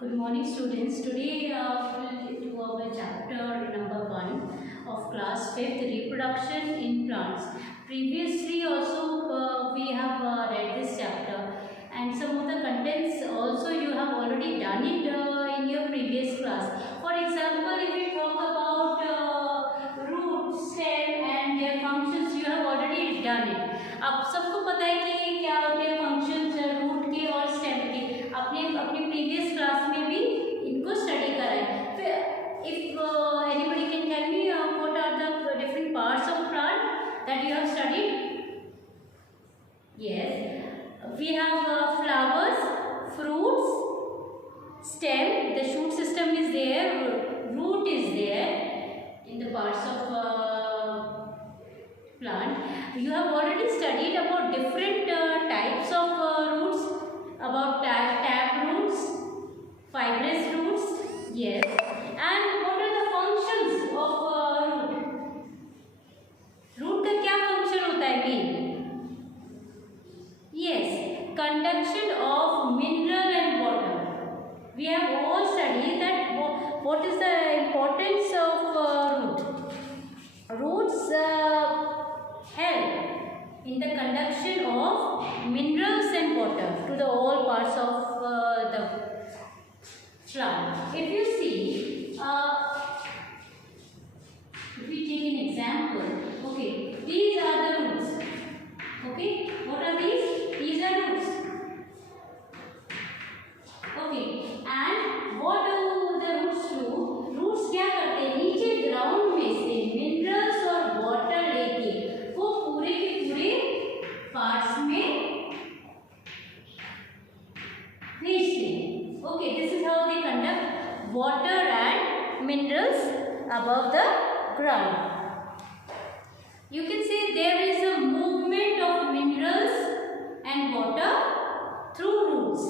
Good morning, students. Today we'll do our chapter number 1 of class 5th, reproduction in plants. Previously also we have read this chapter, and some of the contents also you have already done it in your previous class. For example, if we talk about root, stem and their functions, you have already done it. अब सबको पता है कि क्या होते हैं functions root के और स्टेम के. आपने अपनी प्रीवियस क्लास में भी इनको स्टडी करा है. फिर if anybody can tell me what are the different parts of plant that you have studied. Yes, we have flowers, fruits, stem, the shoot system is there, root is there in the parts of plant. You have already studied about different types of roots, about tap roots, fibrous roots. Yes, and what are the functions of root? Root का क्या function होता है main? Yes, conduction of mineral and water. We have all studied that what is the importance of root. Roots help in the conduction of minerals and water to the all parts of the plant. If you see, if we take an example, okay, these are the roots. Okay, what are these? These are roots. Okay, and what do the roots do? Roots क्या करते हैं? नीचे ground में से minerals और water लेके वो पूरे के पूरे पार्ट्स में भेजते हैं. Okay, this is how they conduct water and minerals above the ground. You can say there is a movement of minerals and water through roots.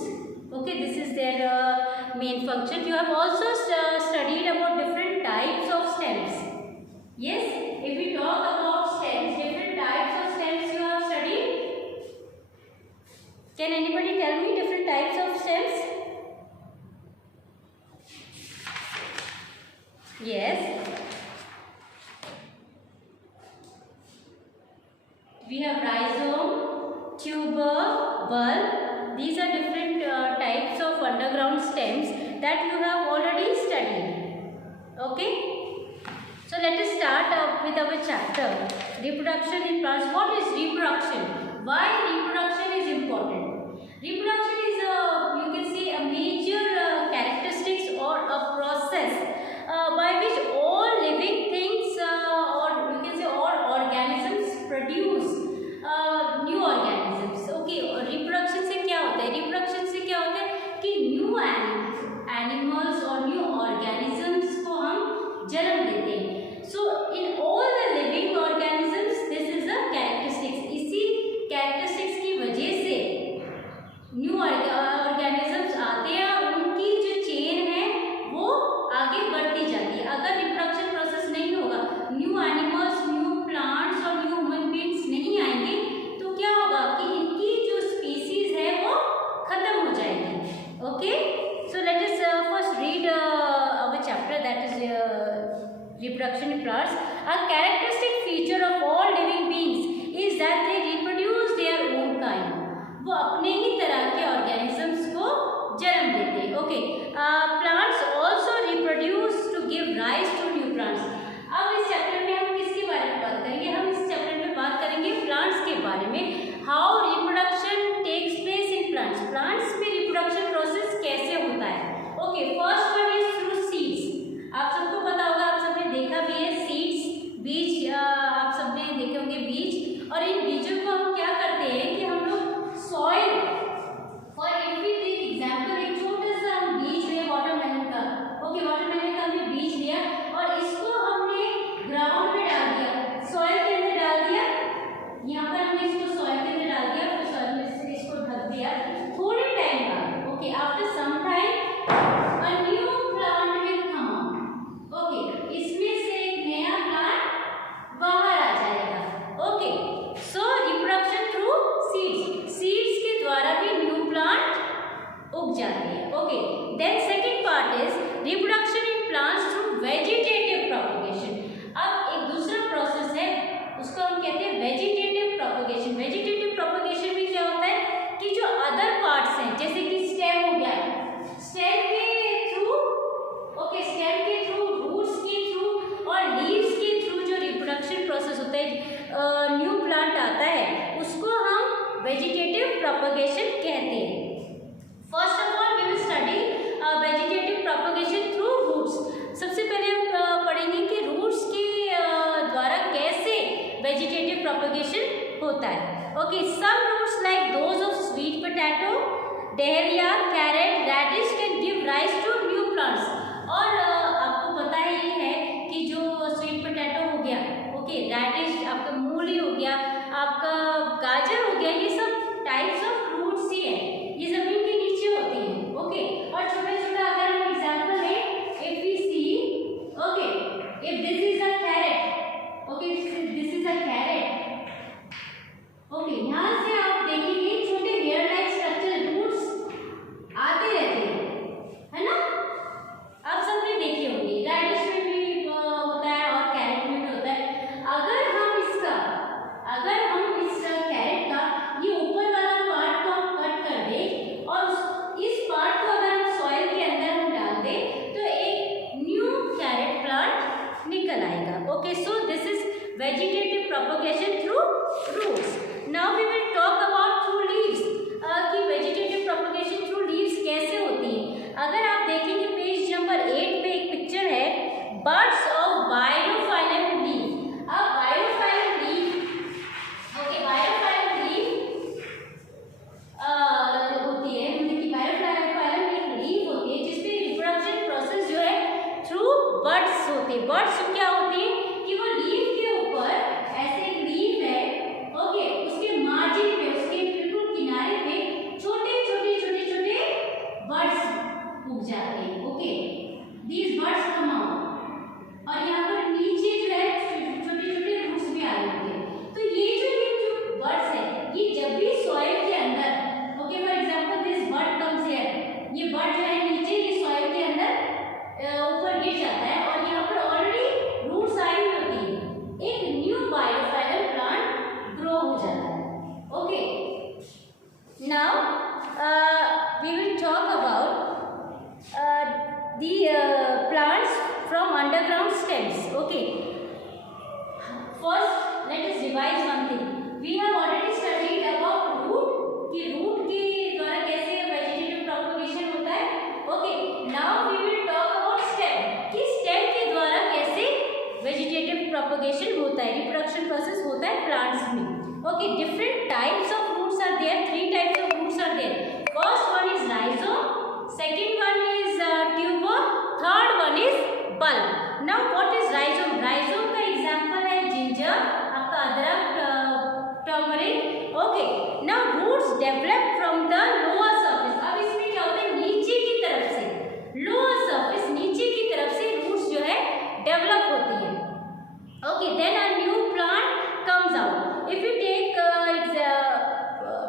Okay, this is their main function. You have also studied about different types of stems. Yes, if we talk about stems, different types of stems you have studied. Can anybody tell me different types of stems? Yes. We have rhizome, tuber, bulb. These are different types of underground stems that you have already studied. Okay. So let us start with our chapter, reproduction in plants. What is reproduction? Why reproduction is important? Reproduction is you can say a major characteristics or a process by which all living things or you can say all organisms produce new organisms. Okay, और reproduction से क्या होता है? Reproduction से क्या होता है कि new animals और new organisms को हम जन्म देते हैं. So in all the living organisms this is a characteristics. इसी characteristics की वजह से new organisms आते हैं और उनकी जो chain है वो आगे बढ़ती जाती है. अगर reproduction process नहीं होगा, new animals, new plants और new human beings नहीं आएंगे तो क्या होगा कि इनकी जो species है वो खत्म हो जाएगी. Okay, so let us first read our chapter, that is reproduction in plants. A characteristic feature of all living beings is that they reproduce their own kind. वो अपने ही तरह के organisms को जन्म देते हैं. Okay, plants also reproduce to give rise to new plants. अब इस चैप्टर में हम किसके बारे में बात करेंगे? हम इस चैप्टर में बात करेंगे प्लांट्स के बारे में. How reproduction takes place in plants. Plants में रिप्रोडक्शन प्रोसेस कैसे होता है? Okay, first one is through seeds. आप सबको पता होगा, आप सबने देखा भी है सीड्स, बीज. आप सबने देखे होंगे बीज. और इन बीजों को हम क्या करते हैं कि हम लोग soil for if we take example, एक छोटा सा हम बीज लिया वाटरमेलन का. ओके, वाटरमेलन का हमने बीज लिया और इसको हमने ग्राउंड में डाल दिया, सॉइल के अंदर डाल दिया. यहाँ पर हमने इसको सॉइल के अंदर डाल दिया, फिर सॉइल में से इसको ढक दिया. थोड़े टाइम बाद, okay, after some time a new plant will come out. Okay, इसमें से एक नया प्लांट बाहर आ जाएगा. Okay, so reproduction through seeds. Seeds के द्वारा भी न्यू प्लांट उग जाते हैं. Okay, then second part is reproduction in plants through vegetative propagation. अब एक दूसरा प्रोसेस है, उसको हम कहते हैं वेजिटेटिव प्रोपगेशन. वेजिटेटिव प्रोपगेशन में क्या होता है कि जो अदर पार्ट्स हैं, जैसे कि स्टेम हो गया, स्टेम के थ्रू, ओके, स्टेम के थ्रू, रूट्स के थ्रू और लीव्स के थ्रू जो रिप्रोडक्शन प्रोसेस होता है, न्यू प्लांट आता है, उसको हम वेजिटेटिव प्रोपगेशन कहते हैं. First of all we will study vegetative propagation through roots. सबसे पहले हम पढ़ेंगे कि रूट्स के द्वारा कैसे वेजिटेटिव प्रोपगेशन होता है. Okay, some roots like those of sweet potato, dahlia, carrot, radish can give rise to new plants. और आपको पता ही है कि जो स्वीट पोटैटो हो गया, ओके, रेडिश, आपका मूली हो गया, आपका गाजर हो गया, ये सब टाइप्स ऑफ फ्रूट्स ही हैं, ये जमीन के नीचे होती हैं. ओके, और छोटा छोटा अगर हम एग्जांपल लें, if we see, okay, if this is a carrot, okay, this is a carrot, okay, यहाँ से आप देखेंगे छोटे हेयर लाइक स्ट्रक्चर रूट्स आते रहते हैं, है ना. आप सबने देखे होंगे, रेडिश में भी होता है और कैरेट में भी होता है. अगर हम इस कैरेट का ये ऊपर वाला पार्ट को हम कट कर दें और इस पार्ट को अगर हम सॉइल के अंदर हम डाल दें तो एक न्यू कैरेट प्लांट निकल आएगा. Okay, so this is vegetative propagation through roots. Now we will talk about through leaves, कि वेजिटेटिव प्रोपगेशन थ्रू लीव्स कैसे होती है. अगर आप देखेंगे पेज नंबर 8 पे एक पिक्चर है, बर्ड्स ऑफ बायोफाइलम लीफ. अब bryophyllum leaf, okay, bryophyllum leaf होती है, मतलब कि बायोफाइलम एक लीफ होती है जिसपे रिप्रोडक्शन प्रोसेस जो है थ्रू बर्ड्स होती है. बर्ड्स क्या होती है कि वो लीफ के ऊपर, ऐसे एक लीफ है, ओके, उसके मार्जिन पे, उसके बिल्कुल किनारे पे छोटे छोटे छोटे छोटे बर्ड्स उग जाते हैं. Okay, these birds come out, और यहाँ पर नीचे जो है छोटे छोटे रूट्स भी आ रहे होते हैं. तो ये जो बर्ड्स है, ये जब भी सॉइल के अंदर, okay, for example this bird comes here, ये बर्ड जो है नीचे ये सॉइल के अंदर ऊपर गिर जाता है और यहाँ पर ऑलरेडी रूट्स आई होती है, एक न्यू बायोफाइलम प्लांट ग्रो हो जाता है. Okay, now we will talk about the plants from underground stems. Okay, first let us revise one thing. We have already studied about root, कि root के द्वारा कैसे वेजिटेटिव प्रोपगेशन होता है. Okay, now we will talk about stem, कि stem के द्वारा कैसे वेजिटेटिव प्रोपगेशन होता है, रिप्रोडक्शन प्रोसेस होता है प्लांट्स में. Okay, different types of roots are there, 3 types of roots are there. First one is rhizome, second one is tuber, third one is bulb. Now what is rhizome? Rhizome का example है ginger, आपका अदरक, turmeric. Okay, now roots develop from the lower surface. अब इसमें क्या होता है, नीचे की तरफ से, lower surface, नीचे की तरफ से roots जो है develop होती है. Okay, then a new plant comes out. If you take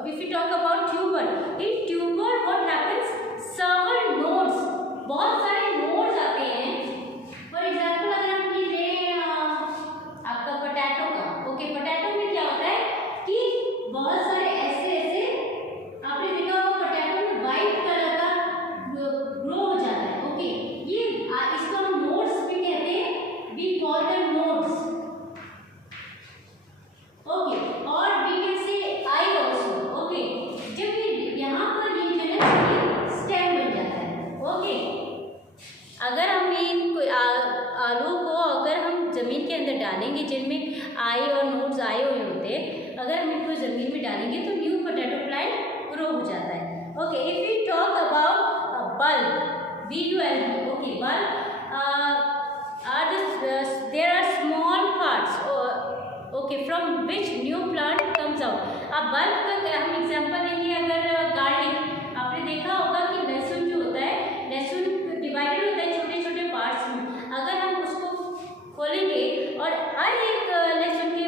if you talk about tuber, in tuber what happens, several nodes, बहुत सारे नोड्स आते हैं. फॉर एग्जाम्पल अगर हम ये लें आपका पोटैटो का, ओके, पोटैटो में क्या होता है कि बहुत सारे ऐसे ऐसे, आपने देखा होगा पोटैटो में वाइट कलर का ग्रो हो जाता है. ओके, ये इसको हम नोड्स भी कहते हैं, we call them nodes. Okay, और we can say eye also. Okay, जब यहाँ पर ये जो है स्टेम बन जाता है. ओके, अगर हम इन आलू को अगर हम जमीन के अंदर डालेंगे, जिनमें आई और नोड्स आए हुए होते हैं, अगर हम इनको जमीन में डालेंगे तो न्यू पोटैटो प्लांट ग्रो हो जाता है. Okay, if we talk about bulb, BULB, okay, bulb there are small parts, okay, from which new plant comes out. अब बल्ब का हम एग्जांपल लेंगे, अगर गार्लिक, आपने देखा होगा कि लहसुन जो होता है, लहसुन डिवाइडेड होता है छोटे छोटे पार्ट्स में. अगर हम उसको खोलेंगे और हर एक लहसुन के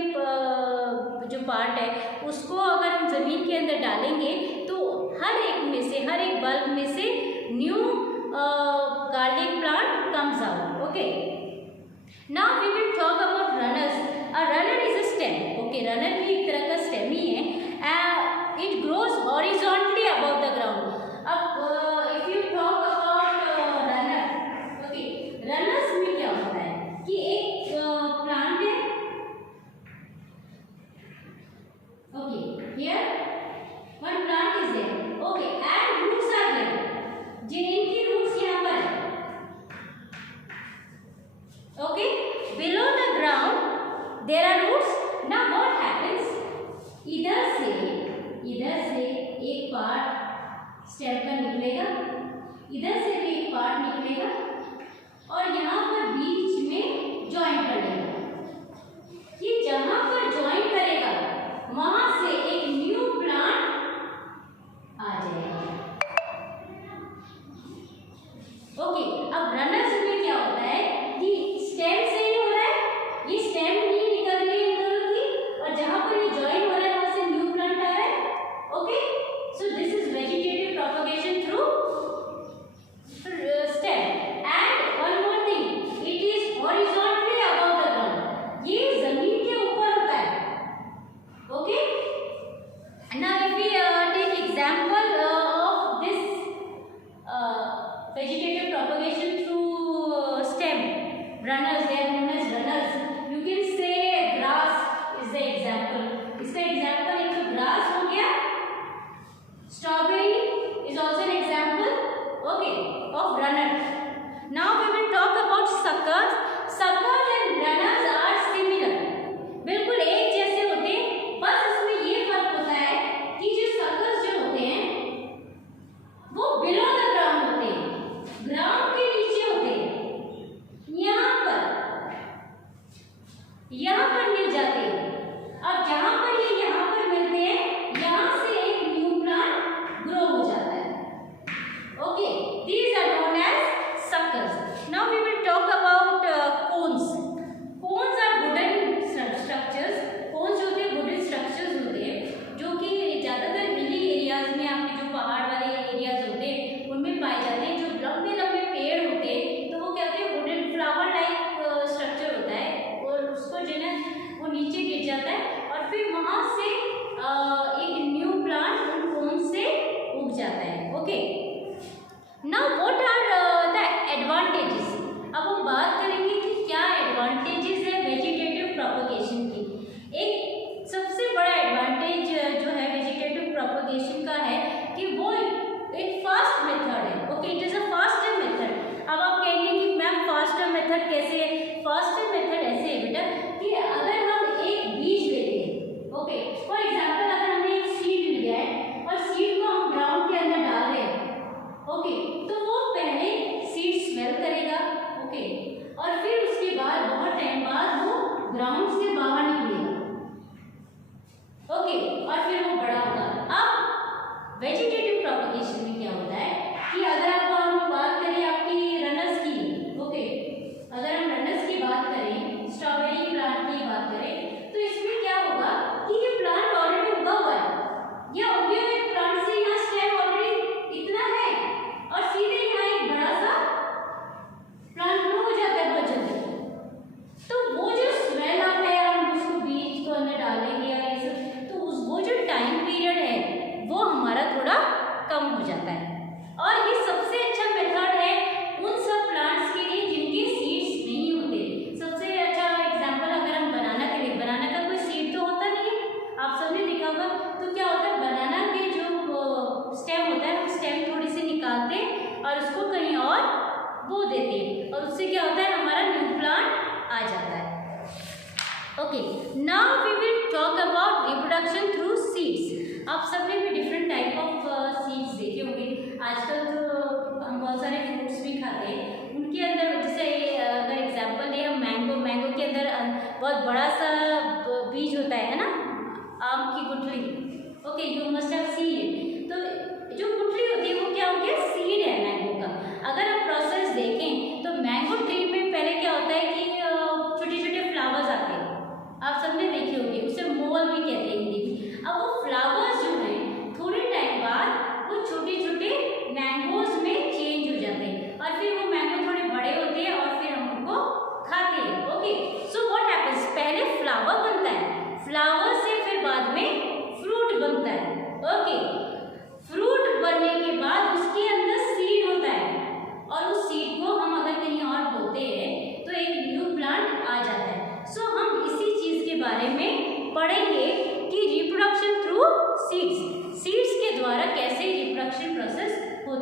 जो पार्ट है उसको अगर हम ज़मीन के अंदर डालेंगे तो हर एक में से, हर एक बल्ब में से new Now we will talk about runners. A runner is a stem. Okay, runner भी एक तरह का stem ही है. It grows horizontally above the ground. अब if you talk about runner, okay, runners में क्या होता है कि एक plant है. Okay, here one plant is there. Okay, and roots are there. जिनकी roots यहाँ पर है. Okay, below the ground there are roots. Now what happens? इधर से एक पार्ट स्टेम का निकलेगा, इधर से भी एक पार्ट निकलेगा और यहाँ पर बीच में ज्वाइन कर लेगा. ये जहाँ पर ज्वाइन करेगा वहां से एक न्यू प्लांट आ जाएगा. ओके, अब रनर्स में क्या होता है कि स्टेम से ही हो रहा है, ये स्टेम नहीं निकल रही है इन दोनों की और जहां पर ये ज्वाइन हो रहा है वहां से न्यू प्लांट आ रहा है. Okay, so this is vegetative propagation through stem. And one more thing, it is horizontally above the ground. ये जमीन के ऊपर होता है. Okay, now if we take example of this vegetative propagation through stem runners, they are known as runners. You can say grass is the example. इसका example एक तो grass हो गया. Strawberry is also an example, okay, of runner. Now we will talk about suckers. Suckers and runners are similar. बिल्कुल एक जैसे होते हैं, बस इसमें ये फर्क होता है कि जो suckers जो होते हैं वो below the ground होते हैं, ग्राउंड के नीचे होते हैं. यहाँ पर मिल जाते हैं. अब जहाँ पर ये यहाँ पर मिलते हैं, यहाँ से एक न्यू प्लांट ग्रो हो जाता है. Okay, these are known as suckers. Now we will talk about cones. Cones are wooden structures. Cones होते हैं वुडन स्ट्रक्चर्स होते हैं जो कि ज़्यादातर हिली एरियाज में, आपके जो पहाड़ वाले एरियाज होते हैं उनमें पाए जाते हैं. जो लंबे लंबे पेड़ होते हैं तो वो क्या होते हैं, वुडन फ्लावर टाइप स्ट्रक्चर होता है और उसको जो है वो नीचे गिर जाता है और फिर वहाँ से एक न्यू प्लांट उन कोन से उग जाता है. Okay, now what are the advantages. अब हम बात करेंगे कि क्या एडवांटेजेस है वेजिटेटिव प्रोपगेशन की. एक सबसे बड़ा एडवांटेज जो है वेजिटेटिव प्रोपगेशन का है कि वो एक फास्ट मेथड है. Okay, it is a faster method. अब आप कहेंगे कि मैम फास्टर मेथड कैसे है. फास्टर मेथड ऐसे है बेटा कि अगर हम एक बीज लेते हैं, ओके, फॉर एग्जांपल अगर हमें एक सीड मिल गया है और सीड को हम ग्राउंड के अंदर डाल रहे हैं, ओके, तो वो पहले सीड स्वेल करेगा. ओके, और फिर उसके बाद बहुत टाइम बाद वो ग्राउंड से बाहर निकलेगा. ओके, और फिर वो बड़ा होगा. अब वेजिटेटिव प्रोपगेशन में क्या होता है कि अगर हम बात करें आपकी रनर्स की, ओके, अगर हम रनर्स की बात करें, स्ट्रॉबेरी प्लांट की बात करें, तो इसमें क्या होगा कि ये प्लांट ऑलरेडी उगा हुआ है. ये उगे हुए प्लांट से यहाँ स्टेम ऑलरेडी इतना है और सीधे यहाँ एक बड़ा सा प्लांट ग्रो हो जाता है बहुत जल्दी. तो वो जो स्मेल आता है, हम उसको बीज को अंदर डालेंगे या ये सब, तो वो जो टाइम पीरियड है वो हमारा थोड़ा कम हो जाता है. और ये सबसे अच्छा मेथड है उन सब प्लांट्स के लिए जिनके सीड्स नहीं होते. सबसे अच्छा एग्जांपल अगर हम बनाना के लिए, बनाना का कोई सीड तो होता नहीं है, आप सबने देखा होगा. तो क्या होता है, बनाना के जो स्टेम होता है, वो स्टेम थोड़ी सी निकालते हैं और उसको कहीं और बो देते हैं और उससे क्या होता है, हमारा न्यू प्लांट आ जाता है. Okay, now we will talk about reproduction through seeds. आप सबने भी डिफरेंट टाइप ऑफ सीड्स देखे होंगे. आजकल तो हम बहुत सारे फ्रूट्स भी खाते हैं, उनके अंदर जैसे अगर एग्जांपल ले हम मैंगो के अंदर बहुत बड़ा सा बीज होता है ना, आम की गुठली. Okay, you must have seen it. तो जो गुठली होती है वो क्या हो गया, सीड है मैंगो का. अगर आप प्रोसेस देखें तो मैंगो ट्री में पहले क्या होता है कि छोटे छोटे फ्लावर्स आते हैं. आप सबने देखे होंगे, उसे मोल भी कहते हैं हिंदी में. अब वो फ्लावर्स जो हैं थोड़े टाइम बाद वो छोटे छोटे मैंगोज में चेंज हो जाते हैं और फिर वो मैंगो थोड़े बड़े होते हैं और फिर हम उनको खाते हैं.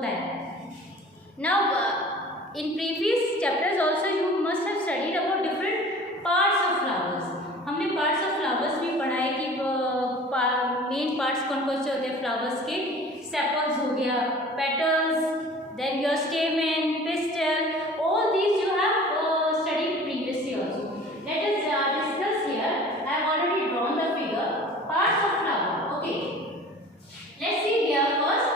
होता है। Now in previous chapters also you must have studied about different parts of flowers. हमने पार्ट्स ऑफ फ्लावर्स भी पढ़ा है कि मेन पार्ट्स कौन कौन से होते हैं फ्लावर्स के। सेपल्स हो गया, petals, then your stamen, pistil, all these you have studied previously also. Let us discuss here. I have already drawn the figure. Parts of flower. Okay. Let's see here first.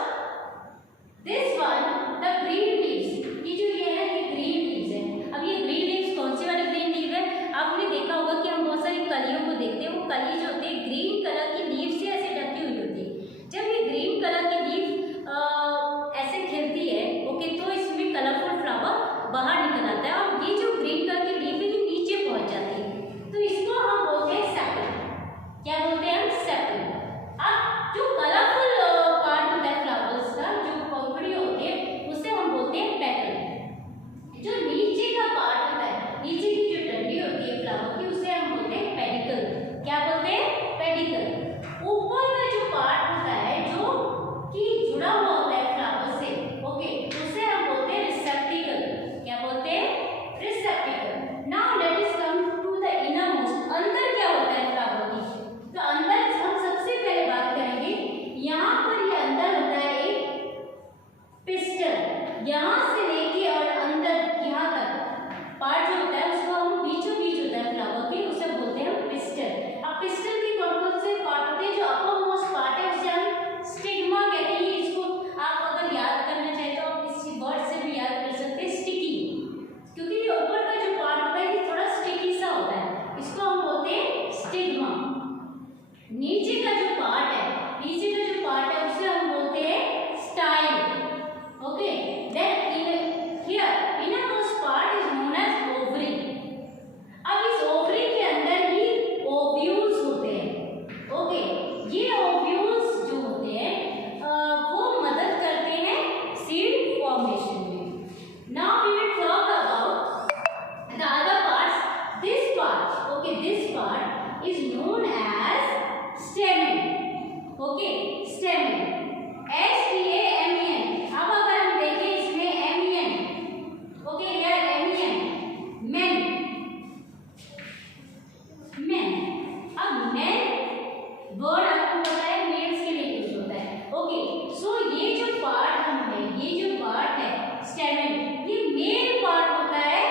This one, the green leaves. ये जो ये है ये green leaves है। अब ये green leaves कौन सी वाली green leaf है? आपने देखा होगा कि हम बहुत सारी कलियों को देखते हैं। वो कली जो होती है ग्रीन कलर की लीव से ऐसे ढकी हुई होती है। जब ये ग्रीन कलर की लीव ऐसे खिलती है, ओके, तो इसमें कलरफुल फ्लावर बाहर निकल आता है और ये जो ग्रीन कलर की लीफ है ये नीचे पहुंच जाती है, तो इसको हम बोलते हैं सेपल। क्या बोलते हैं हम? सेपल। अब जो कलरफुल पार्ट होता है फ्लावर्स का, जो पंखुड़ी होती है, उसे हम बोलते हैं पेटल। जो नीचे का पार्ट होता है, नीचे की जो डंडी होती है फ्लावर की, उसे हम बोलते हैं पेडिकल। क्या बोलते हैं? पेडिकल। ऊपर का जो पार्ट होता है जो कि जुड़ा हुआ होता है फ्लावर से, ओके, उसे हम बोलते हैं रिसेप्टिकल। क्या बोलते हैं? Receptacle. Now let us come to the inner most. अंदर क्या होता है फ्लावर की? तो अंदर हम सबसे पहले बात करेंगे, यहाँ पर ये अंदर होता है एक पिस्टल। यहाँ से लेके और अंदर यहाँ तक पार्ट जो होता है उसको हम बीचों बीच होता है फ्लावर के, उसे बोलते हैं हम पिस्टल। अब पिस्टल की कौन से पार्ट होते हैं? जो अपर मोस्ट पार्ट है उसे हम स्टिग्मा कहते हैं। इसको आप अगर याद करना चाहें तो आप इस वर्ड से भी याद कर सकते हैं, स्टिकी, क्योंकि ये ऊपर का जो पार्ट होता है ये थोड़ा स्टिकी सा होता है, इसको हम बोलते हैं स्टिग्मा। नीचे का जो पार्ट है, नीचे का जो पार्ट है उसे हम बोलते हैं style. Okay, then here inner most part is known as ovary. अब इस ओवरी के अंदर ही ओव्यूल्स होते हैं। ओके, ये ओव्यूल्स जो होते हैं वो मदद करते हैं सीड फॉर्मेशन में। Now we will talk about the other parts. This part, okay, this part is known as stamen. Okay, stamen, STAMEN। अब अगर हम देखें इसमें MEN, okay, here MEN, men, men। अब men वर्ड आपको पता है मेल्स के लिए यूज होता है। ओके, सो ये जो पार्ट हम है, ये जो पार्ट है स्टेमन, ये मेल पार्ट होता है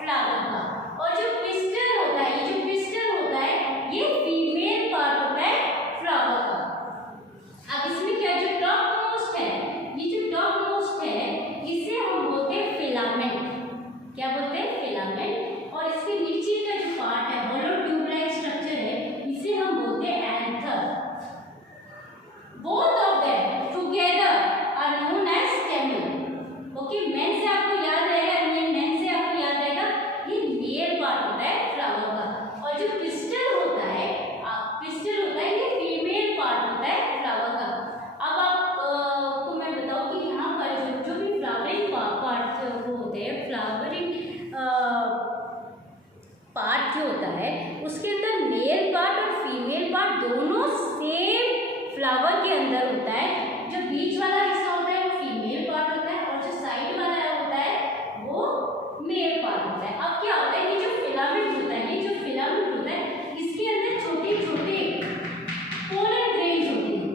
फ्लावर का, और जो पिस्टल होता है, ये जो पिस्टल होता है ये फीमेल पार्ट होता है फ्लावर का। अब इसमें क्या, जो टॉप मोस्ट है, ये जो टॉप मोस्ट है इसे हम बोलते हैं फिलामेंट। क्या बोलते हैं? फिलामेंट। और इसके नीचे का जो पार्ट है, होलो ट्यूब लाइक स्ट्रक्चर है, इसे हम बोलते हैं anther. Both of them together are known as stamen. Okay, men से आपको याद रहेगा, मेन से आपको याद रहेगा ये मेल पार्ट होता है फ्लावर का, और जो पिस्टल होता है, ये फीमेल पार्ट होता है फ्लावर का। अब आपको मैं बताऊं कि यहाँ पर जो भी फ्लावरिंग पार्ट वो होते हैं, फ्लावरिंग पार्ट जो होता है उसके अंदर मेल पार्ट और फीमेल पार्ट दोनों सेम फ्लावर के अंदर होता है। जो बीच वाला हिस्सा होता है वो फीमेल पार्ट होता है, और जो साइड वाला होता है वो मेल पार्ट होता है। अब क्या होता है, ये जो फिलामेंट होता है, ये जो फिलामेंट होता है इसके अंदर छोटे छोटे पोलन ग्रेन्स होते हैं।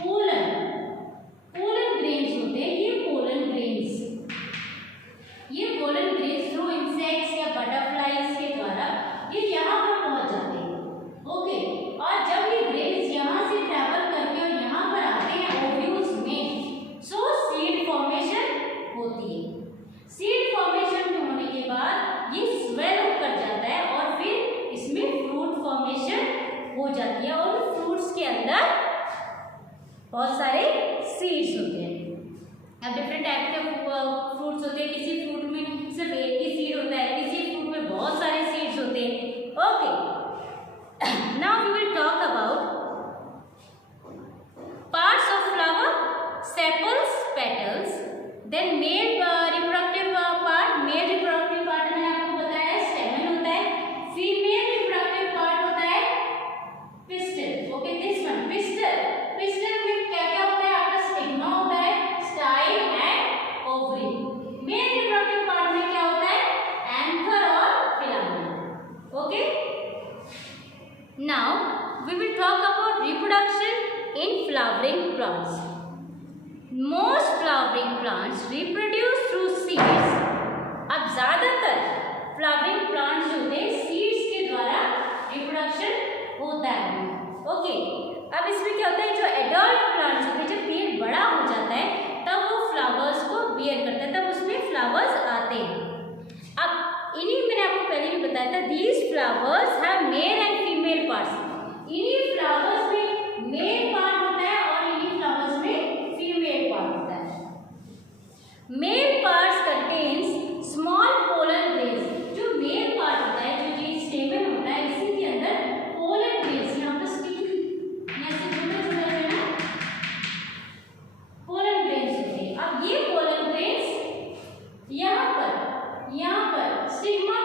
पोलन ग्रेन्स होते हैं। ये पोलन ग्रेन्स थ्रू इंसेक्ट्स या बटरफ्लाइज के द्वारा ये यहाँ पर पहुँच जाते हैं। ओके, और जब ये ग्रेन्स यहाँ से ट्रैवल करके और यहाँ पर आते हैं ओव्यूल्स में, सो सीड फॉर्मेशन होती है। सीड फॉर्मेशन होने के बाद ये स्वेल अप कर जाता है और फिर इसमें फ्रूट फॉर्मेशन हो जाती है, और फ्रूट्स के अंदर बहुत सारे सीड्स होते हैं। अब डिफरेंट टाइप के फ्रूट्स होते हैं, किसी फ्रूट में सिर्फ एक ही सीड होता है, किसी फ्रूट में बहुत सारे सीड्स होते हैं। Okay, now we will talk about parts of flower, sepals, petals, then male reproductive part. Male reproductive part मैंने आपको बताया स्टेमन होता है, फीमेल रिप्रोडक्टिव पार्ट होता है pistol. Okay, this one pistol. Pistol में क्या क्या होता है? आपका स्टिग्मा होता है, style flowers. Most flowering plants reproduce through seeds. अब ज़्यादातर फ्लावरिंग प्लांट्स जो होते हैं सीड्स के द्वारा रिप्रोडक्शन होता है. ओके, अब इसमें क्या होता है, जो एडल्ट प्लांट्स होते हैं, जब पेड़ बड़ा हो जाता है तब वो फ्लावर्स को बियर करता है, तब उसमें फ्लावर्स आते हैं. अब इन्हीं मैंने आपको पहले भी बताया था, these flowers have male and female parts. इन्हीं फ्लावर्स में मेल पार्ट होता है और इन्हीं फ्लावर्स में फीमेल पार्ट होता है. Male parts contains small pollen grains. जो मेल पार्ट होता है, जो ये स्टेमन होता है, इसी के अंदर पोलन ग्रेन्स, यहाँ पर स्टिकी ऐसे छोटे-छोटे जो है पोलन ग्रेन्स होते हैं. अब ये पोलन ग्रेन्स यहाँ पर स्टिग्मा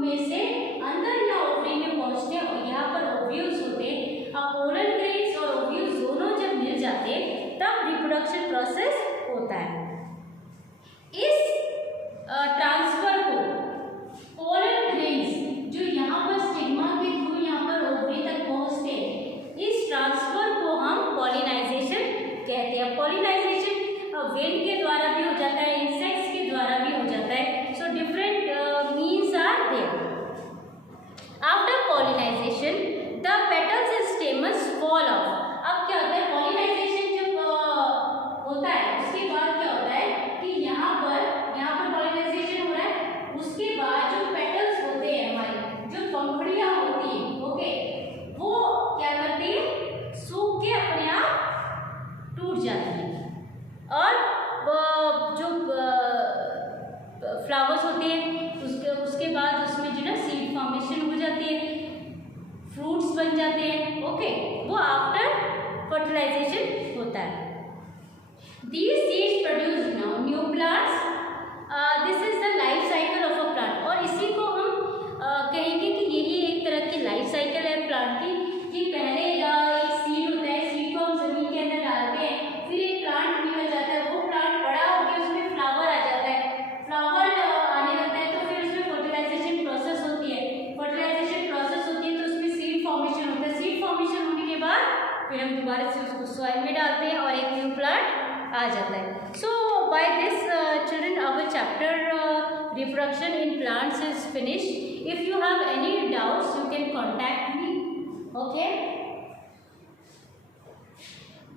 में से अंदर या ओवरी में पहुँचते हैं और यहाँ पर ओव्यूल्स होते हैं. अब पोलन ग्रेन्स और ओव्यूल्स दोनों जब मिल जाते हैं तब रिप्रोडक्शन प्रोसेस होता है. इस ट्रांसफर को पोलन ग्रेन्स जो यहाँ पर स्टिग्मा के थ्रू यहाँ पर ओवरी तक पहुँचते हैं, इस ट्रांसफर को हम पॉलिनाइजेशन कहते हैं. पॉलिनाइजेशन विंड के द्वारा भी हो जाता है, इंसेक्ट्स के द्वारा भी हो जाता है. So different means are there. After pollinisation the petals and stamens fall off. अब क्या होता है, पॉलिनाइजेशन जब होता है उसके बाद क्या होता है कि यहाँ पर पॉलिनाइजेशन हो रहा है, उसके बाद जो पेटल्स होते हैं, हमारी जो पंखुड़ियाँ होती हैं, ओके, वो क्या करती है, सूख के अपने आप टूट जाती है और जो फ्लावर्स होते हैं उसके बाद उसमें जो ना सीड फॉर्मेशन हो जाती है, फ्रूट्स बन जाते हैं. ओके, वो आफ्टर फर्टिलाइजेशन होता है. These seeds produce now new plants. This is the life cycle of a plant. और इसी को हम कहेंगे कि यही एक तरह की लाइफ साइकिल है प्लांट की, कि पहले एक सीड होता है, सीड को हम जमीन के अंदर डालते हैं, फिर एक प्लांट निकल जाता है, वो प्लांट बड़ा होकर उसमें फ्लावर आ जाता है, फ्लावर आने लगता है तो फिर उसमें फर्टिलाइजेशन प्रोसेस होती है, फर्टिलाइजेशन प्रोसेस होती है तो उसमें सीड फॉर्मेशन होता है. सीड फॉर्मेशन होने के बाद फिर हम दोबारा से उसको सॉइल में डालते हैं और एक न्यू प्लांट आ जाता है. So by this children, our chapter reproduction in plants is